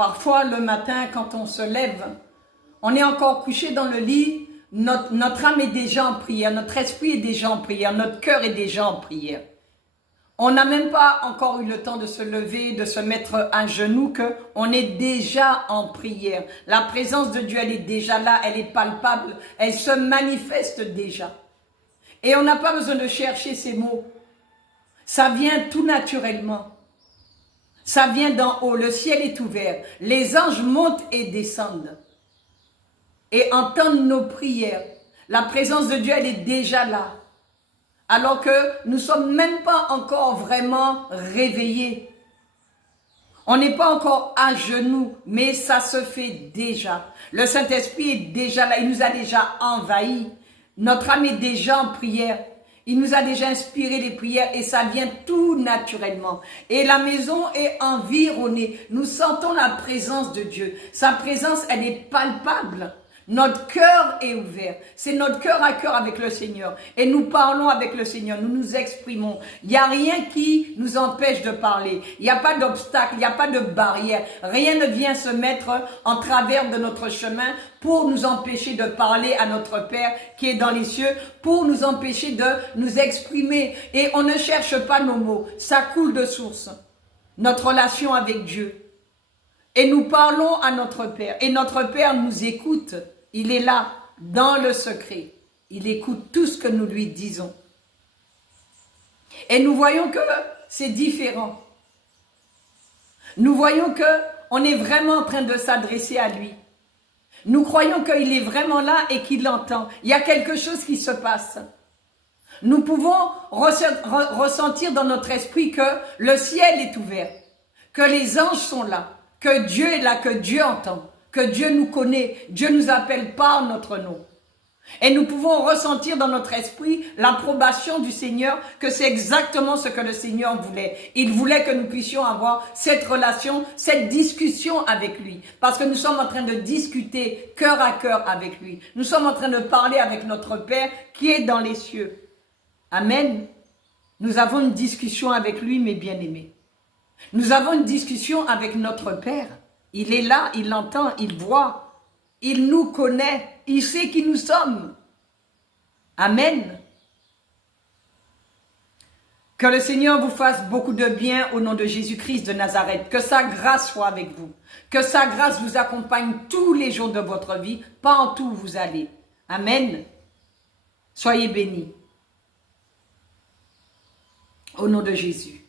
Parfois, le matin, quand on se lève, on est encore couché dans le lit, notre âme est déjà en prière, notre esprit est déjà en prière, notre cœur est déjà en prière. On n'a même pas encore eu le temps de se lever, de se mettre à genoux, qu'on est déjà en prière. La présence de Dieu, elle est déjà là, elle est palpable, elle se manifeste déjà. Et on n'a pas besoin de chercher ces mots. Ça vient tout naturellement. Ça vient d'en haut, le ciel est ouvert. Les anges montent et descendent. Et entendent nos prières. La présence de Dieu, elle est déjà là. Alors que nous ne sommes même pas encore vraiment réveillés. On n'est pas encore à genoux, mais ça se fait déjà. Le Saint-Esprit est déjà là, il nous a déjà envahis. Notre âme est déjà en prière. Il nous a déjà inspiré les prières et ça vient tout naturellement. Et la maison est environnée. Nous sentons la présence de Dieu. Sa présence, elle est palpable. Notre cœur est ouvert. C'est notre cœur à cœur avec le Seigneur. Et nous parlons avec le Seigneur. Nous nous exprimons. Il n'y a rien qui nous empêche de parler. Il n'y a pas d'obstacle. Il n'y a pas de barrière. Rien ne vient se mettre en travers de notre chemin pour nous empêcher de parler à notre Père qui est dans les cieux, pour nous empêcher de nous exprimer. Et on ne cherche pas nos mots. Ça coule de source. Notre relation avec Dieu. Et nous parlons à notre Père. Et notre Père nous écoute. Il est là, dans le secret. Il écoute tout ce que nous lui disons. Et nous voyons que c'est différent. Nous voyons qu'on est vraiment en train de s'adresser à lui. Nous croyons qu'il est vraiment là et qu'il l'entend. Il y a quelque chose qui se passe. Nous pouvons ressentir dans notre esprit que le ciel est ouvert, que les anges sont là, que Dieu est là, que Dieu entend. Que Dieu nous connaît, Dieu nous appelle par notre nom. Et nous pouvons ressentir dans notre esprit l'approbation du Seigneur, que c'est exactement ce que le Seigneur voulait. Il voulait que nous puissions avoir cette relation, cette discussion avec lui. Parce que nous sommes en train de discuter cœur à cœur avec lui. Nous sommes en train de parler avec notre Père qui est dans les cieux. Amen. Nous avons une discussion avec lui, mes bien-aimés. Nous avons une discussion avec notre Père. Il est là, il l'entend, il voit, il nous connaît, il sait qui nous sommes. Amen. Que le Seigneur vous fasse beaucoup de bien au nom de Jésus-Christ de Nazareth. Que sa grâce soit avec vous. Que sa grâce vous accompagne tous les jours de votre vie, partout où vous allez. Amen. Soyez bénis. Au nom de Jésus.